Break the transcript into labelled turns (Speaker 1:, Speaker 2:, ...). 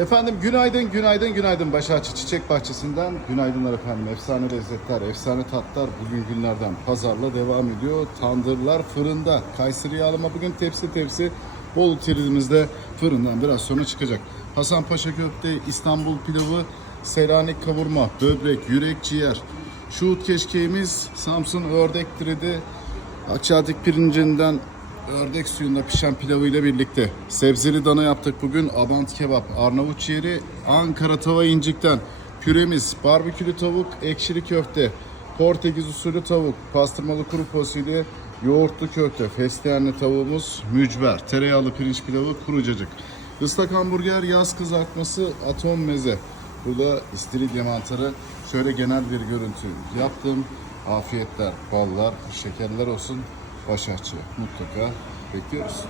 Speaker 1: Efendim günaydın, günaydın, günaydın. Başakçı Çiçek Bahçesi'nden günaydınlar efendim. Efsane lezzetler, efsane tatlar bugün günlerden pazarla devam ediyor. Tandırlar fırında. Kayseri yağlama bugün tepsi tepsi. Bolu tirizimizde fırından biraz sonra çıkacak. Hasan Paşa köfte, İstanbul pilavı, Selanik kavurma, böbrek, yürek, ciğer. Şuhut keşkeğimiz, Samsun ördek diridi, Akçaatik pirincinden ördek suyunda pişen pilavıyla birlikte. Sebzeli dana yaptık bugün. Abant kebap, Arnavut ciğeri, Ankara tava incikten. Püremiz, barbekülü tavuk, ekşili köfte, Portekiz usulü tavuk, pastırmalı kuru fasulye, yoğurtlu köfte, fesleğenli tavuğumuz, mücver, tereyağlı pirinç pilavı, kuru cacık. Islak hamburger, yaz kızartması, atom meze. Burada istiridye mantarı. Şöyle genel bir görüntü yaptım. Afiyetler, ballar, şekerler olsun. Başakçı mutlaka bekliyoruz.